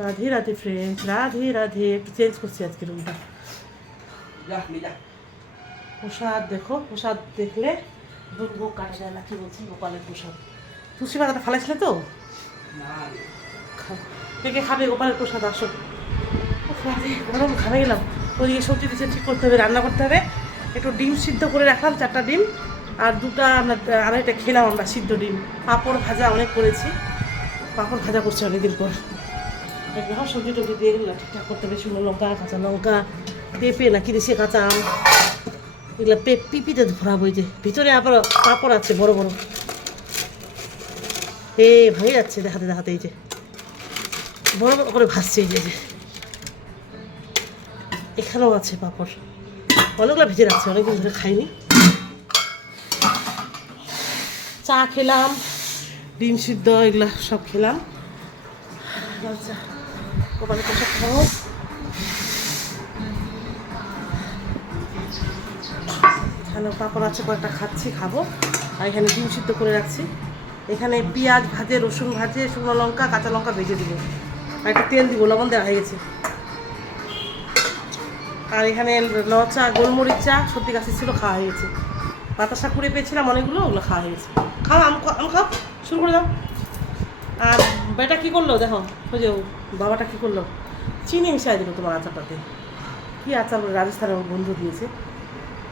Radhe Radhe friends, Radhe Radhe. একটু change করছি আজকে রুমটা। প্রসাদ দেখো, প্রসাদ দেখলে দুর্ভোগ কাটা যায় না। কি বলছি, গোপালের প্রসাদ। তুলসী পাতাটা ফালাইছিলে তো? কে কে খাবে গোপালের প্রসাদ? আসো। গরম ঘামে গেলাম। ওইদিকে সবজি দিচ্ছে, ঠিক করতে হবে, রান্না করতে হবে। একটু ডিম সিদ্ধ করে রাখলাম, 4টা ডিম, আর 2টা আড়াইটা খেলাম আমরা সিদ্ধ ডিম। পাঁপড় ভাজা অনেক করেছি, পাঁপড় ভাজা করছি অনেকদিন পর। দেখো সবজি টবজি দিয়ে এগুলো ঠিকঠাক করতে হবে। শুকনো লঙ্কা, কাঁচা লঙ্কা, পেঁপে নাকি দিছে, কাঁচা আম, এগুলো পিপিতে ভরাবো। এই যে ভিতরে আবার পাঁপড় আছে বড় বড়, ভেঙে যাচ্ছে দেখাতে দেখাতে। এই যে বড় বড় করে ভাসছে। এই যে এখানেও আছে পাঁপড়, অনেকগুলো ভেজে রাখছে, অনেকদিন ধরে খাইনি। চা খেলাম, ডিম সিদ্ধ এগুলো সব খেলাম। আচ্ছা, গোপালের প্রসাদ খাবো। এখানে পাঁপড় আছে কয়েকটা, খাচ্ছি, খাবো। আর এখানে ডিম সিদ্ধ করে রাখছি। এখানে পেঁয়াজ ভাজে, রসুন ভাজে, শুকনো লঙ্কা, কাঁচা লঙ্কা ভেজে দিব, আর একটু তেল দিব, লবণ দেওয়া হয়ে গেছে। আর এখানে লচা, গোলমরিচ চা সত্যি গাছে ছিল, খাওয়া হয়ে গেছে। বাতাসা কুড়ে পেয়েছিলাম অনেকগুলো, ওগুলো খাওয়া হয়ে গেছে। খাও, আম খাও, শুরু করে দাও। আর বেটা কী করলো দেখো, ওই যে বাবাটা কী করলো, চিনি মিশাই দিল তোমার আচারটাতে। কী আচার বলে, রাজস্থানের বন্ধু দিয়েছে,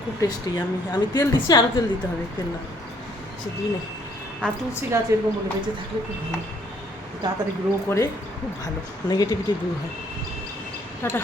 খুব টেস্টি। আমি তেল দিচ্ছি, আরও তেল দিতে হবে, তেল না সে দিই না। আর তুলসী গাছ এরকম বলে বেঁচে থাকলে খুব ভালো, তাড়াতাড়ি গ্রো করে, খুব ভালো, নেগেটিভিটি দূর হয়। টাটা।